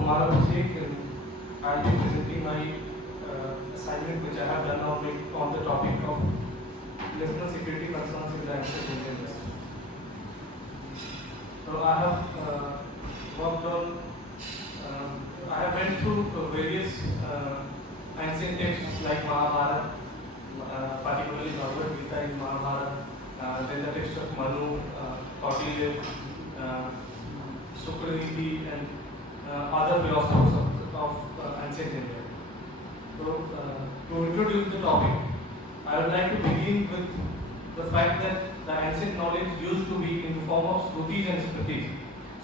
Kumar Abhishek, and I'll be presenting my assignment which I have done on the topic of national security concerns in the ancient Indian West. So I have worked on, I have went through various ancient texts like Mahabharata, particularly Bhagavad Gita in Mahabharata, then the text of Manu, Kautilya, Sukraniti, and other philosophers of ancient India. So, to introduce the topic, I would like to begin with the fact that the ancient knowledge used to be in the form of Shrutis and Smritis.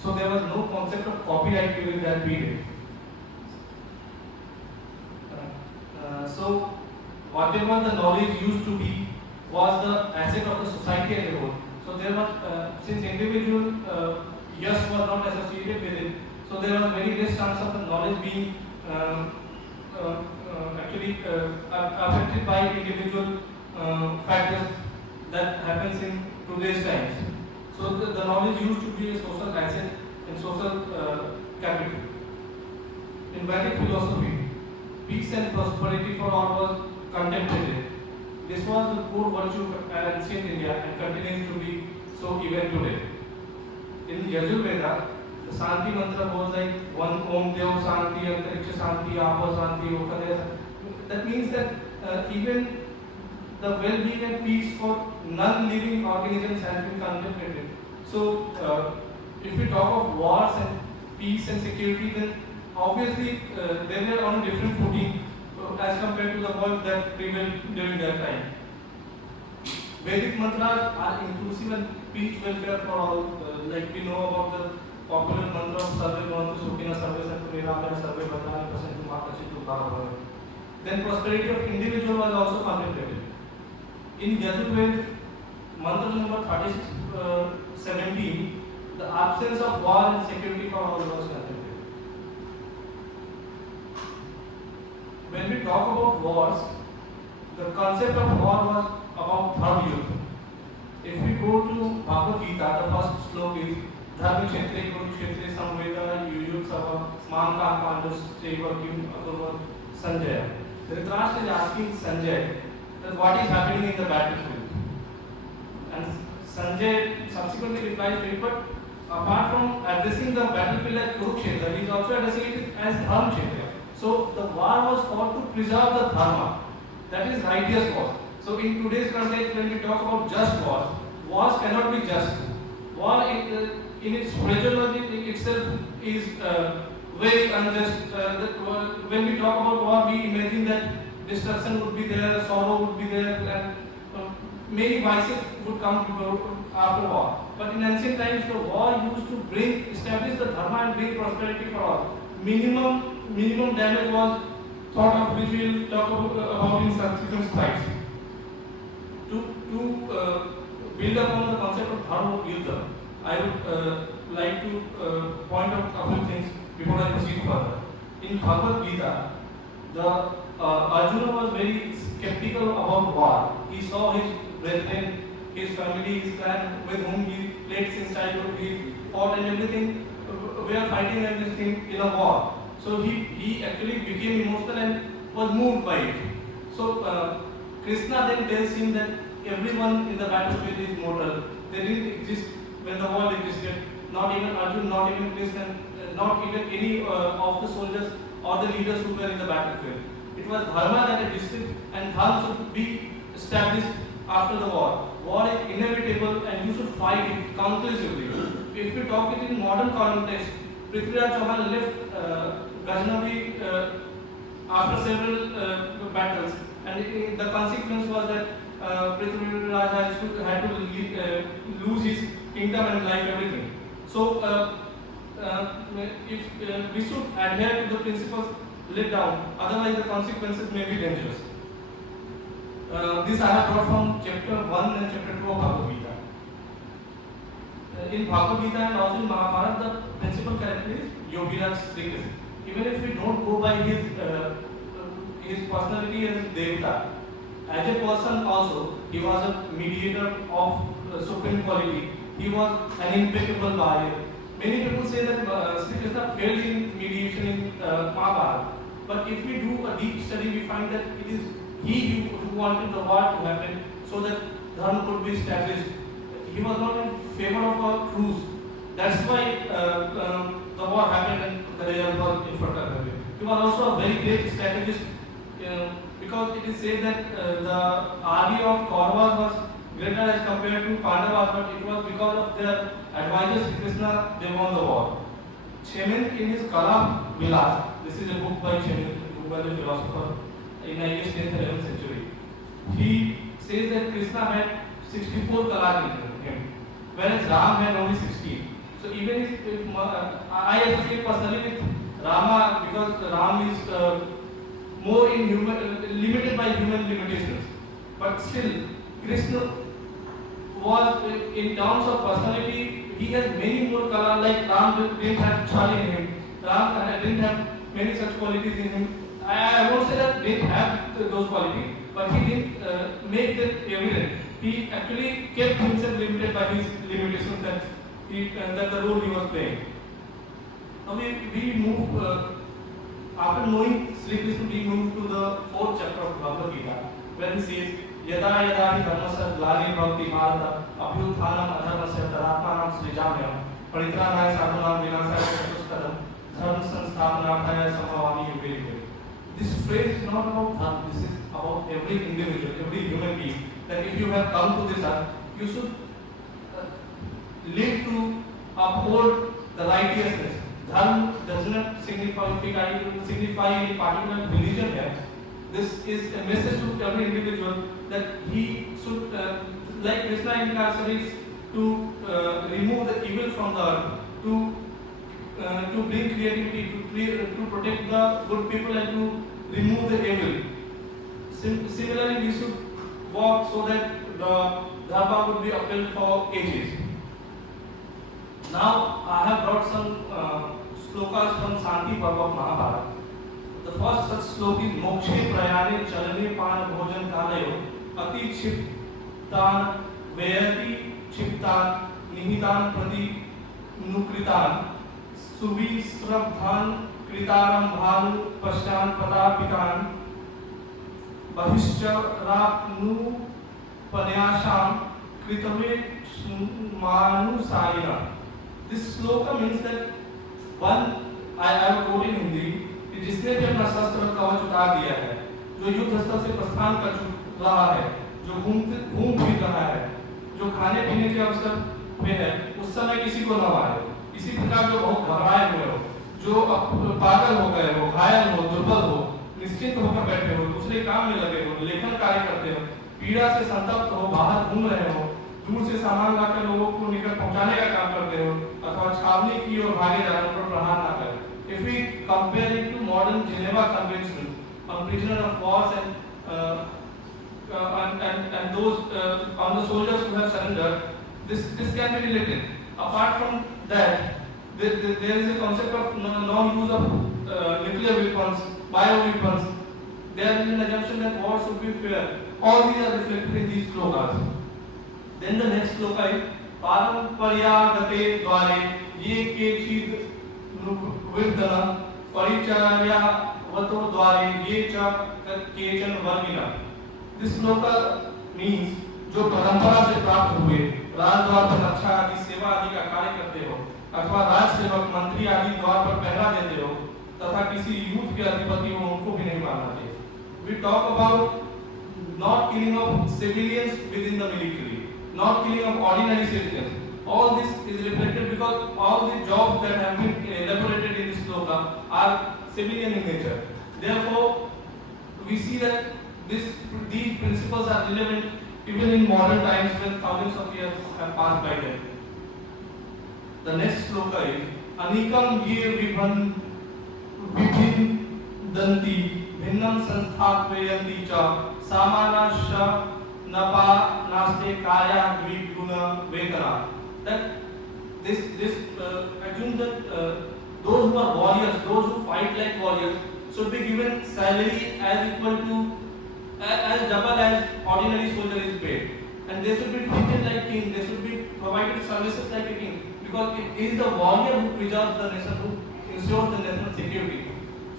So, there was no concept of copyright during that period. So, whatever the knowledge used to be was the asset of the society as a whole. So, there was, since individual yes was not associated with it, so there was very less chance of the knowledge being actually affected by individual factors that happens in today's times. So the knowledge used to be a social asset and social capital. In Vedic philosophy, peace and prosperity for all was contemplated. This was the core virtue of ancient India and continues to be so even today. In Yajurveda, the Shanti mantra goes like one Om Dev Shanti, Antariksha Shanti, Apa Shanti, Okadaya. That means that even the well-being and peace for non-living organisms has been contemplated. So, if we talk of wars and peace and security, then obviously they were on a different footing as compared to the world that prevailed during that time. Vedic mantras are inclusive and peace welfare for all. Like we know about the popular mantra of Sarve Bhavantu Sukhina Sarve Santu Nirabhaya Sarve Bhadrani Pasantu Mahakachitu Bhavavaya. Then prosperity of individual was also contemplated. In Yajurveda, mantra number 36:17, the absence of war and security for all was contemplated. When we talk about wars, the concept of war was about Dharma Yuddha. If we go to Bhagavad Gita, the first slok is Dharma Kshetre Kurukshetre Samveda Yuyutsava Mamka Pandus Seva Kim Akurva Sanjaya. Dhritarashtra is asking Sanjay that what is happening in the battlefield. And Sanjay subsequently replies to it, but apart from addressing the battlefield as Kurukshetra, he is also addressing it as Dharma Kshetra. So the war was fought to preserve the Dharma. That is righteous cause. So in today's context, when we talk about just wars, wars cannot be just. War in its phraseology itself is very unjust. When we talk about war, we imagine that destruction would be there, sorrow would be there, and many vices would come after war. But in ancient times, the war used to establish the dharma and bring prosperity for all. Minimum damage was thought of, which we will talk about in subsequent slides. To build upon the concept of Dharma Yuddha, I would like to point out a couple of things before I proceed further. In Bhagavad Gita, Arjuna was very skeptical about war. He saw his brethren, his family, his clan with whom he played since childhood, he fought and everything, we are fighting everything in a war. So he actually became emotional and was moved by it. So Krishna then tells him that everyone in the battlefield is mortal. They didn't exist when the world existed. Not even Arjuna, not even Krishna, not even any of the soldiers or the leaders who were in the battlefield. It was dharma that existed, and dharma should be established after the war. War is inevitable, and you should fight it conclusively. If we talk it in modern context, Prithviraj Chauhan left Ghaznavi after several battles, and the consequence was that Prithviraj had to lose his kingdom and life, everything. So, if we should adhere to the principles laid down, otherwise the consequences may be dangerous. This I have brought from chapter 1 and chapter 2 of Bhagavad Gita. In Bhagavad Gita and also in Mahabharata, the principal character is Yogiraj Sri Krishna. Even if we don't go by his personality as Devata, as a person also, he was a mediator of supreme quality. He was an impeccable warrior. many people say that Sri Krishna failed in mediation in Mahabharata. But if we do a deep study, we find that it is he who wanted the war to happen so that dharma could be established. He was not in favor of a truce. That's why the war happened and the result was infertile. He was also a very great strategist because it is said that the army of Kauravas was greater as compared to Pandavas, but it was because of their advisors Krishna they won the war. Chemin in his Kala Vilas, this is a book by Chemin, who was a philosopher in the 10th 11th century. He says that Krishna had 64 Kalas in him, whereas Ram had only 16. So even if I associate personally with Rama because Ram is more in limited by human limitations, but still Krishna was in terms of personality. He has many more colors. Like Ram didn't have chal in him. Ram didn't have many such qualities in him. I won't say that didn't have those qualities, but he didn't make them evident. He actually kept himself limited by his limitations that the role he was playing. Now we move after knowing Sri Krishna, we move to the 4th chapter of Bhagavad Gita, where he says, "Yada yada hi dharmasya glani bhavati bharata abhyuthanam adharmasya tadatmanam srijamyam paritranaya sadhunam vinasaya chatuspadam dharma sansthapanarthaya samhavami yuge yuge." This phrase is not about dharma. This is about every individual, every human being. That if you have come to this earth, you should live to uphold the righteousness. Dharma does not signify any particular religion here. This is a message to every individual that he should, like Krishna incarcerates, to remove the evil from the earth, to bring creativity, to protect the good people and to remove the evil. Similarly, we should walk so that the dharma would be upheld for ages. Now, I have brought some slokas from Shanti Parva of Mahabharata. The first such slok is Mokshe Prayane Chalane Pan Bhojan Kalayo Ati Chiptan Vayati Chiptan Nihitan Prati Nukritan Suvi Srabdhan Kritaram Bhanu Pashyan Patapitan Bahishcharapnu Panyasham Kritave Manu Sarina. This sloka means that one, I have quoted in Hindi, कि जिसने भी अपना शस्त्र कवच उतार दिया है, जो युद्ध स्थल से प्रस्थान कर रहा है, जो घूम फिर रहा है, जो खाने पीने के अवसर में है, उस समय किसी को न मारे। इसी प्रकार जो बहुत घबराए हुए हो, जो पागल हो गए हो, घायल हो, दुर्बल हो, निश्चिंत होकर बैठे हो, दूसरे काम में लगे हो, लेखन कार्य करते हो, पीड़ा से संतप्त हो, बाहर घूम रहे हो, दूर से सामान लाकर लोगों को निकट पहुंचाने का काम करते हो, अथवा छावनी की ओर भागे जा रहे हो, पर प्रहार ना करें। If we compare it to modern Geneva Convention on prisoner of wars and those on the soldiers who have surrendered, this can be related. Apart from that, there is a concept of non-use of nuclear weapons, bio weapons. There is an assumption that war should be fair. All these are reflected in these slokas. Then the next sloka is Paramparya Dware Ye Kechid Virdana Paricharya Vato Dware Ye Cha Kechan Vargina. This sloka means जो परंपरा से प्राप्त हुए राजद्वार पर रक्षा आदि सेवा आदि का कार्य करते हो अथवा राज सेवक मंत्री आदि द्वार पर पहरा देते हो तथा किसी युद्ध के अधिपति हो उनको भी नहीं मारना चाहिए. We talk about not killing of civilians within the military, not killing of ordinary citizens. All this is reflected because all the jobs that have been elaborated in this sloka are civilian in nature. Therefore, we see that these principles are relevant even in modern times when thousands of years have passed by them. The next sloka is Anikam ye vibhindanti bhinnam sansthapayanti cha samanasya napa naste kaya dviguna vedana. That this assumes that those who are warriors, those who fight like warriors, should be given salary as equal to as double as ordinary soldier is paid, and they should be treated like king. They should be provided services like a king, because it is the warrior who preserves the nation, who ensures the national security.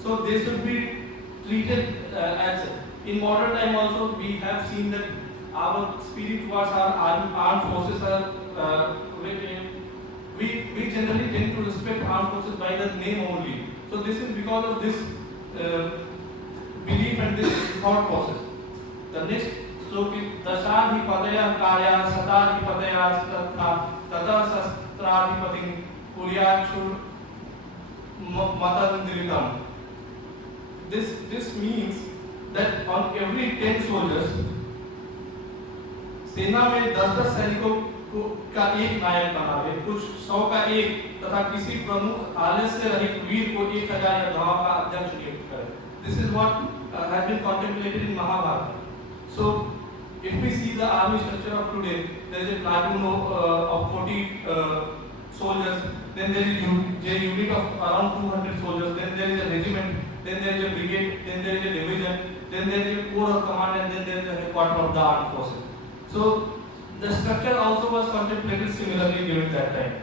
So they should be treated as in modern time also we have seen that our spirit towards our armed forces are we generally tend to respect armed forces by the name only. So this is because of this belief and this thought process. The next श्लोक is दशाधिपतयः कार्या शताधिपतयः तथा ततः शस्त्राधिपतिं कुर्याच्छुर मतंद्रितम. This means that on every 10 soldiers सेना में 10-10 सैनिकों का एक नायक बनावे, कुछ 100 का एक तथा किसी प्रमुख आलस्य रहित वीर को 1000 योद्धाओं का अध्यक्ष नियुक्त करे. This is what has been contemplated in Mahabharata. So if we see the army structure of today, there is a platoon of 40 soldiers, then there is a unit of around 200 soldiers, then there is a regiment, then there is a brigade, then there is a division, then there is a corps of command, and then there is a headquarters of the armed forces. So the structure also was contemplated similarly during that time.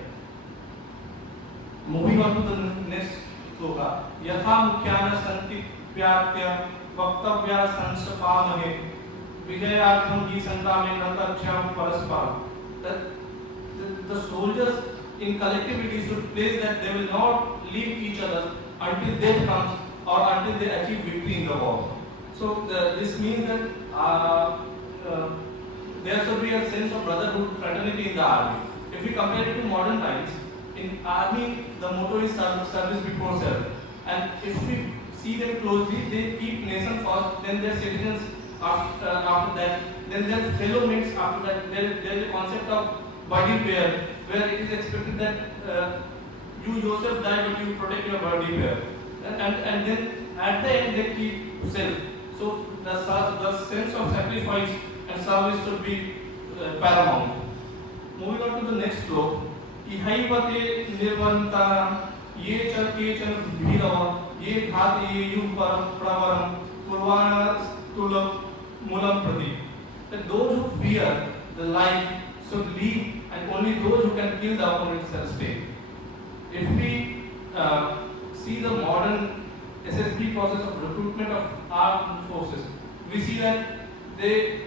Moving on to the next sloka. यथा मुख्यान संति व्याप्य वक्तव्या संसपामहे विजयार्थम ही संग्रामे नतक्षाम परस्पर. The soldiers in collectivity should place that they will not leave each other until death comes or until they achieve victory in the war. So this means that there should be a sense of brotherhood, fraternity in the army. If we compare it to modern times, in army the motto is service before self. And if we see them closely, they keep nation first, then their citizens after that, then their fellow mates after that. There is a concept of buddy pair, where it is expected that you yourself die but you protect your buddy pair. And then at the end they keep self. So the sense of sacrifice and service should be paramount. Moving on to the next sloka. इहैवते निर्वन्ता ये च केचन भीरव ये घातयेयु प्रवरम कुर्वाणस्तुलं मूलं प्रति. That those who fear the life should leave, and only those who can kill the opponent shall stay. If we see the modern SSB process of recruitment of armed forces, we see that they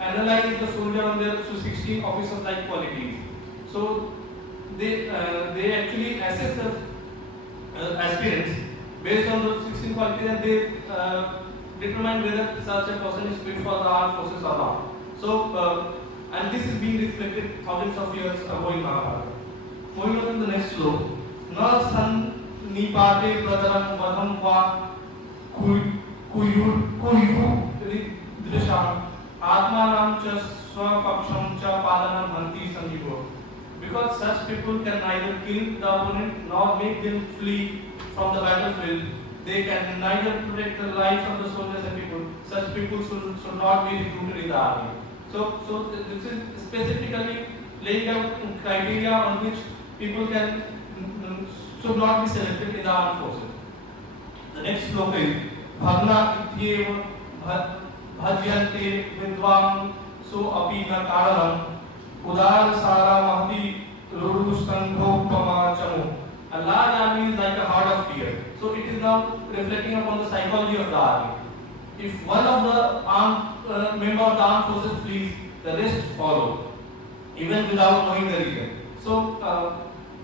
analyze the soldier on their 16 officer-like qualities. So they actually assess the aspirants based on those 16 qualities, and they determine whether such a person is fit for the armed forces or not. So and this is being reflected thousands of years ago in Mahabharata. Moving on to the next sloka. Na san nipate bradaram vadam va kuyu drisham atmanam cha swapaksham cha padanam bhanti sanjivo. Because such people can neither kill the opponent nor make them flee from the battlefield. They can neither protect the lives of the soldiers and people. Such people should not be recruited in the army. So this is specifically laying down criteria on which people should not be selected in the armed forces. The next sloka is Bhagna ityeva bhajyante vidvam so api na karanam udar sara mahti rudu sangopama chamu. A large army is like a heart of deer. So it is now reflecting upon the psychology of the army. If one of the member of the armed forces flees, the rest follow, even without knowing the reason. So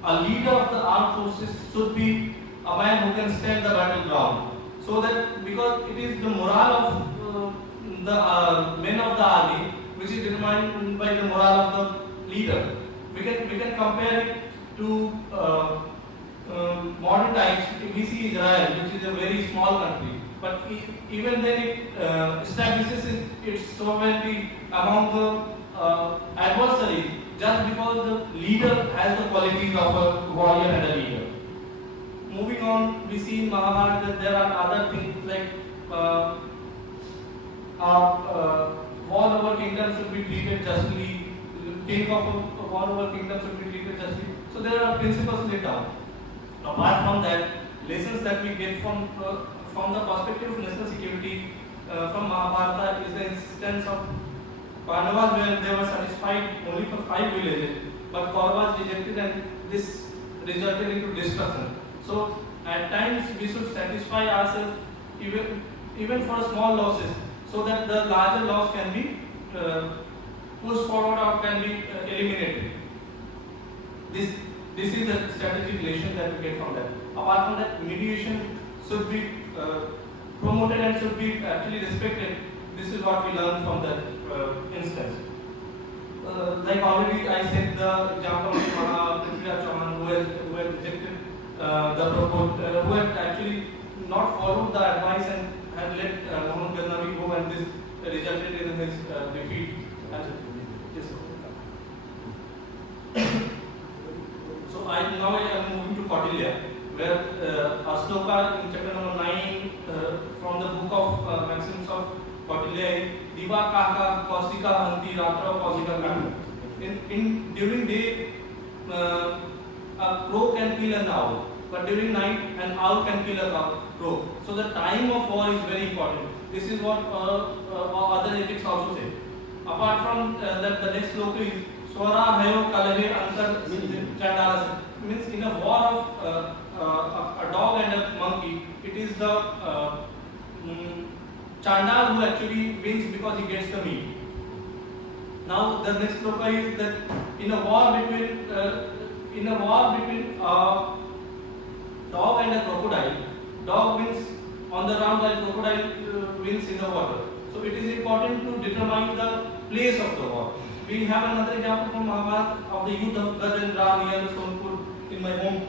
a leader of the armed forces should be a man who can stand the battleground. So that because it is the morale of the men of the army which is determined by the morale of the leader. We can compare it to modern times. We see Israel, which is a very small country, but even then it establishes its sovereignty among the adversaries just because the leader has the qualities of a warrior and a leader. Moving on, we see in Mahabharata that there are other things like all our kingdoms should be treated justly, king of all our kingdoms should be treated justly. So there are principles laid down. Apart from that, lessons that we get from the perspective of national security from Mahabharata is the instance of Pandavas, where they were satisfied only for 5 villages, but Kauravas rejected and this resulted into destruction. So at times we should satisfy ourselves even for small losses, so that the larger loss can be pushed forward or can be eliminated. This is the strategic lesson that we get from that. Apart from that, mediation should be promoted and should be actually respected. This is what we learn from that instance. Like already I said, the example of Prithviraj Chauhan, who had rejected the proposal, who had actually not followed the advice and had let Mohammad Ghaznavi go, and this resulted in his defeat. Yes. So now I am moving to Kautilya, where a sloka in chapter number 9 from the book of Maxims of Kautilya, Diva Kaka Kausika Hanti Ratra Kausika Kaka. In during day, a crow can kill an owl, but during night an owl can kill a crow. So the time of war is very important. This is what other epics also say. Apart from that, the next sloka is Swara Hayo Kalahe Antar Chandalas. Means in a war of a dog and a monkey, it is the Chandal who actually wins because he gets the meat. Now the next sloka is that in a war between dog and a crocodile, dog wins on the ground while crocodile wins in the water. So it is important to determine the place of the war. We have another example from Mahabharata of the youth of Gaj and Ra near Sonpur in my home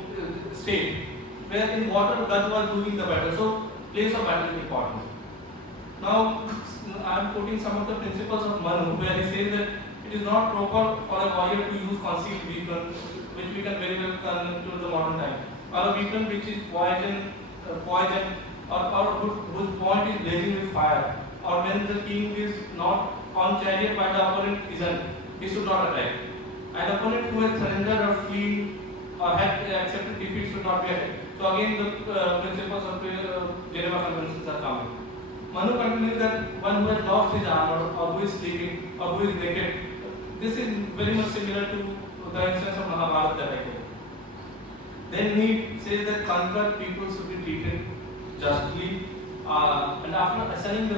state, where in water Gaj was losing the battle. So place of battle is important. Now I am quoting some of the principles of Manu, where he says that it is not proper for a warrior to use concealed weapon, which we can very well connect to the modern time, or a weapon which is poison, or whose point is blazing with fire, or when the king is not on chariot while the opponent isn't, he should not attack. An opponent who has surrendered or flee or had accepted defeat should not be attacked. So again, the principles of Geneva Conventions are coming. Manu continues that one who has lost his armor, or who is sleeping, or who is naked. This is very much similar to the instance of Mahabharata that I gave. Then he says that conquered people should be treated justly, and after ascertaining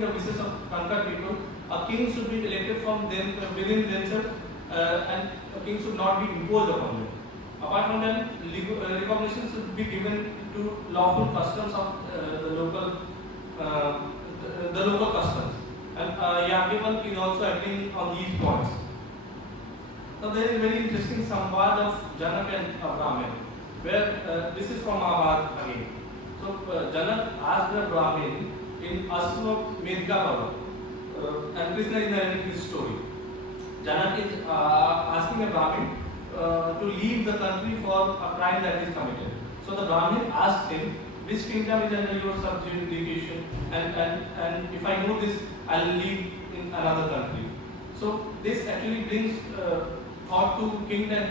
the wishes of conquered people, a king should be elected from them within themselves, and a king should not be imposed upon them. Apart from that, recognition should be given to lawful customs of the local customs, and Yagyavalkya is also agreeing on these points. Now there is very interesting samvad of Janak and Brahmin, where this is from Mahabharata again. So Janak asked the Brahmin in Ashwamedha Parva, and Krishna is narrating this story. Janak is asking a Brahmin to leave the country for a crime that is committed. So the Brahmin asked him, which kingdom is under your subjugation, and if I know this, I will live in another country. So this actually brings thought to king, and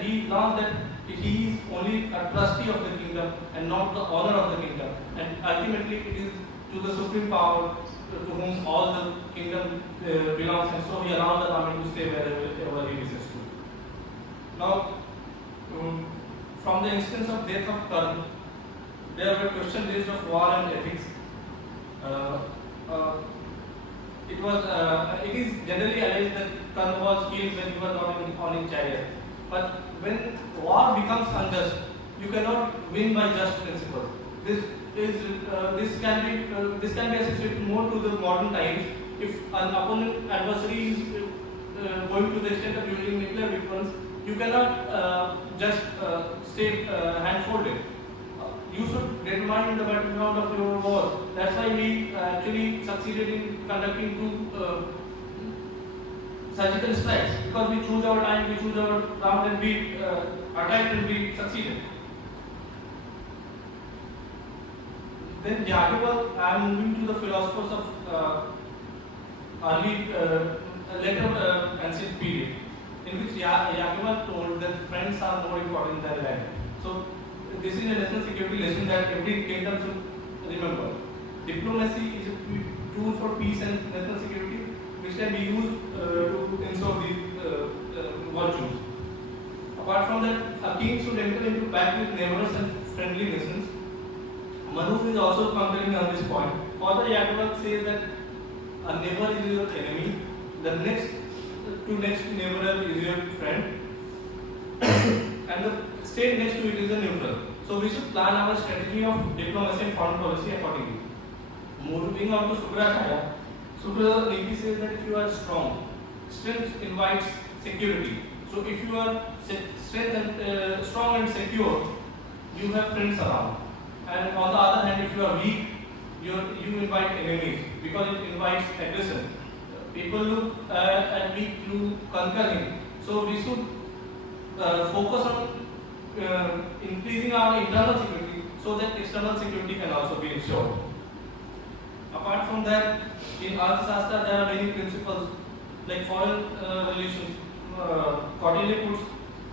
he learns that he is only a trustee of the kingdom and not the owner of the kingdom, and ultimately it is to the supreme power to whom all the kingdom belongs, and so he allows the Brahmin to stay wherever he wishes to. Now, from the instance of death of Karna, there were questions raised of war and ethics. It is generally alleged that Karna was killed when he was not on his chariot. But when war becomes unjust, you cannot win by just principles. This can be associated more to the modern times. If an opponent adversary is going to the extent of using nuclear weapons, you cannot just stay hand-folded. You should determine the battleground of your war. That's why we actually succeeded in conducting two surgical strikes, because we choose our time, we choose our ground, and we attacked and we succeeded. Then Yagyavalkya, I am moving to the philosophers of early later ancient period, in which Yagyavalkya told that friends are more important than land. So this is a national security lesson that every kingdom should remember. Diplomacy is a tool for peace and national security, which can be used to ensure these virtues. Apart from that, a king should enter into pact with neighbors and friendly nations. Manu is also concurring on this point. Further, Yakovlev says that a neighbor is your enemy, the next neighbor is your friend, and the state next to it is a neutral. So we should plan our strategy of diplomacy and foreign policy accordingly. Moving on to Sukracharya, Sukra Niti says that if you are strong, strength invites security. So if you are strong and secure, you have friends around. And on the other hand, if you are weak, you invite enemies because it invites aggression. People look at weak to conquer him. So we should focus on increasing our internal security so that external security can also be ensured. Apart from that, in Arthashastra there are many principles like foreign relations. Kautilya puts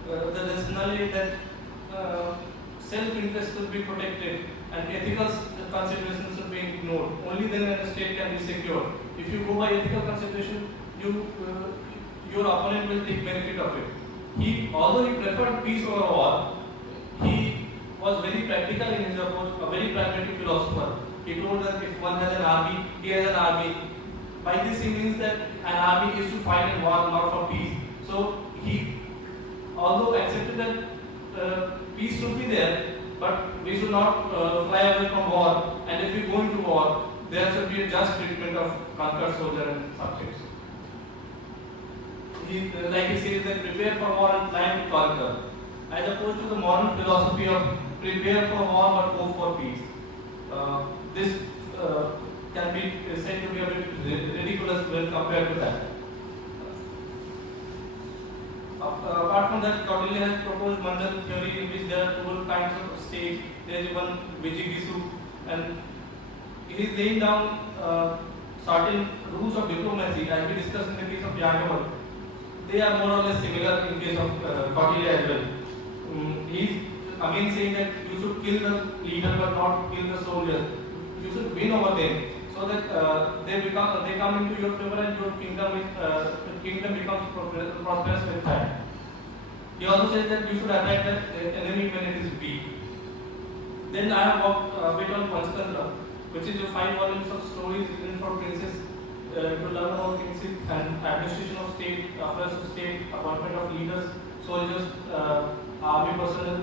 the rationale that self-interest should be protected and ethical considerations should be ignored. Only then a state can be secure. If you go by ethical consideration, your opponent will take benefit of it. Although he preferred peace over war, he was very practical in his approach, a very pragmatic philosopher. He told that if one has an army, he has an army. By this he means that an army is to fight and war, not for peace. So he, although accepted that peace should be there, but we should not fly away from war. And if we go into war, there should be a just treatment of conquered soldier and subjects. Like he says that prepare for war and plan to conquer, as opposed to the modern philosophy of prepare for war but hope for peace. This can be said to be a bit ridiculous when compared to that. Apart from that, Kautilya has proposed Mandal theory in which there are two kinds of states. There is one Vijigisu, and he is laying down certain rules of diplomacy, as we discussed in the case of Yakovlev. They are more or less similar in case of Kautilya as well. He is again saying that you should kill the leader but not kill the soldier. You should win over them so that they come into your favor and your kingdom becomes prosperous with time. He also says that you should attack the enemy when it is weak. Then I have worked a bit on Panchatantra, which is 5 volumes of stories written for princes to learn about kingship and administration of state, affairs of state, appointment of leaders, soldiers, army personnel.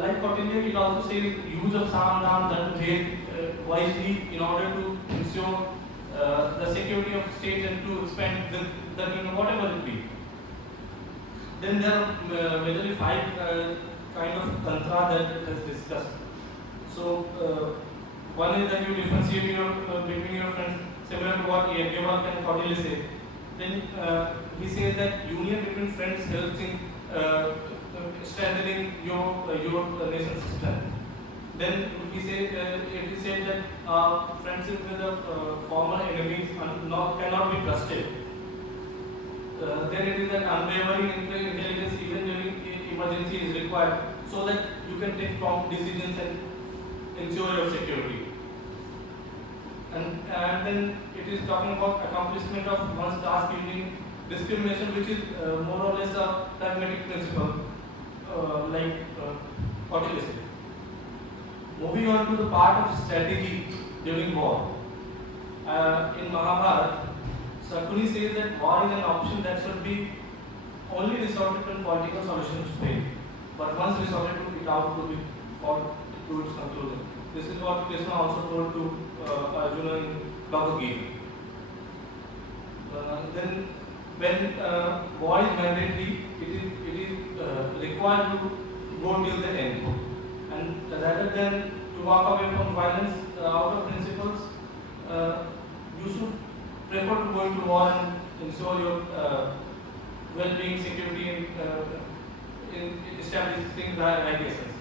Like Kautilya, it also says use of Sam, Dand, Bhed wisely in order to ensure the security of states and to expand the kingdom, whatever it be. Then there are majorly 5 kind of tantra that is discussed. So one is that you differentiate between your friends, similar to what Yakovlev and Kautilya say. Then he says that union between friends helps in strengthening your nation's strength. Then he said it is said that friendship with the former enemies cannot be trusted. Then it is that unwavering intelligence even during emergency is required so that you can take prompt decisions and ensure your security. And then it is talking about accomplishment of one's task using discrimination, which is more or less a pragmatic principle, like Kautilya said. Moving on to the part of strategy during war. In Mahabharata, Shakuni says that war is an option that should be only resorted when political solutions fail. But once resorted to, it out to be fought to its conclusion. This is what Krishna also told to Arjuna in Bhagavad Gita. Then, when war is mandatory, it is required to go till the end. And rather than to walk away from violence out of principles, you should prefer to go into war and ensure your well-being, security, and in establishing the right essence.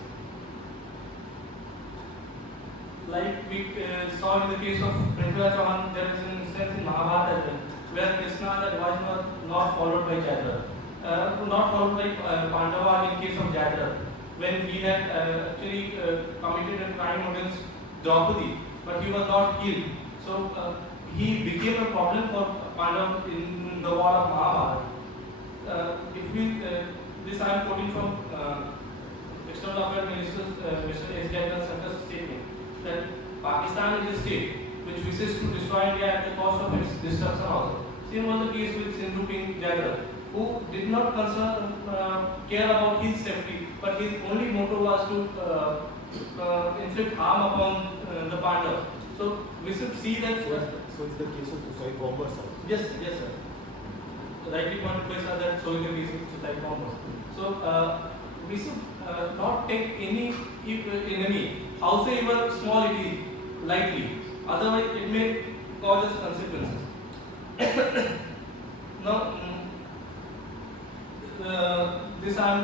Like we saw in the case of Prithviraj Chauhan, there is an instance in Mahabharata as well, where Krishna's advice was not followed by Jayadratha, not followed by Pandava in case of Jayadratha, when he had actually committed a crime against Draupadi, but he was not killed. So he became a problem for Pandava in the war of Mahabharata. if we, this I am quoting from External Affairs Minister Mr. S. Jaikan's statement that Pakistan is a state which wishes to destroy India at the cost of its destruction also. Same was the case with Sindhu King Jaidar, who did not care about his safety, but his only motto was to inflict harm upon the Pandavas. So we should see that. So it's the case of suicide bombers also. Yes, sir. Rightly pointed by sir that so is the case of suicide bombers. So we should not take any enemy, howsoever small it is, lightly. Otherwise, it may cause us consequences. Now, this I am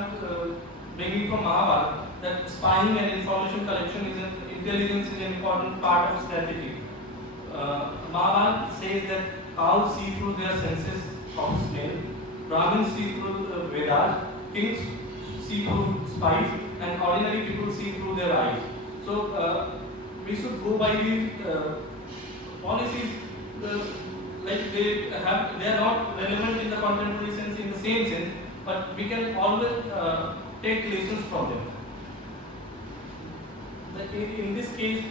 bringing from Mahabharata, that spying and information collection intelligence is an important part of strategy. Mahabharata says that cows see through their senses of smell, Brahmins see through the Vedas, kings see through spies, and ordinary people see through their eyes. So we should go by these policies. Like they are not relevant in the contemporary sense in the same sense, but we can always take lessons from them. In this case,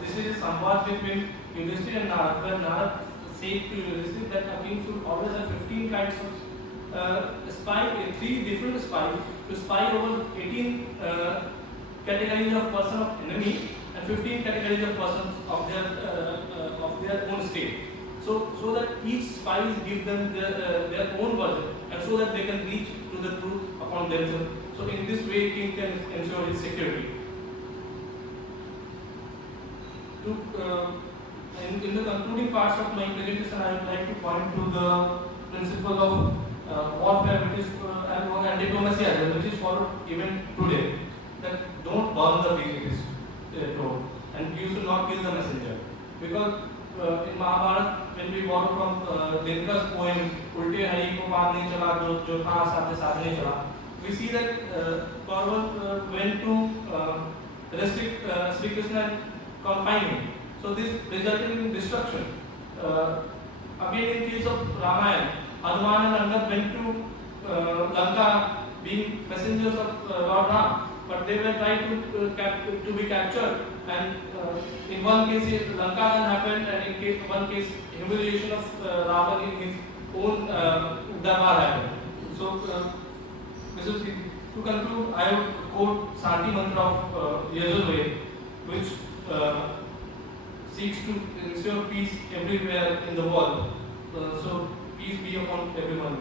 this is a samvad between Yudhishthira and Narad, where Narad said to Yudhishthira that a king should always have 15 kinds of spy, 3 different spies to spy over 18 categories of person of enemy and 15 categories of persons of their own state. So that each spies give them their own version, and so that they can reach to the truth upon themselves. So in this way, king can ensure his security. In the concluding parts of my presentation, I would like to point to the principle of warfare, which is and diplomacy as well, which is followed even today. That don't burn the bridge road, and you should not kill the messenger. Because in Mahabharata, when we borrow from Dinka's poem, "Ulte hari ko baat nahi chala, jo tha saathe saath nahi chala," we see that Kauravas went to restrict Sri Krishna and confine him. So this resulted in destruction. Again, in case of Ramayana, Hanuman and Angad went to Lanka, being messengers of Lord Ram, but they were trying to be captured. And in one case, Lanka happened, and in one case, humiliation of Ravan in his own Uddabar happened. So, to conclude, I would quote Shanti Mantra of Yajurveda, which seeks to ensure peace everywhere in the world. So, peace be upon everyone.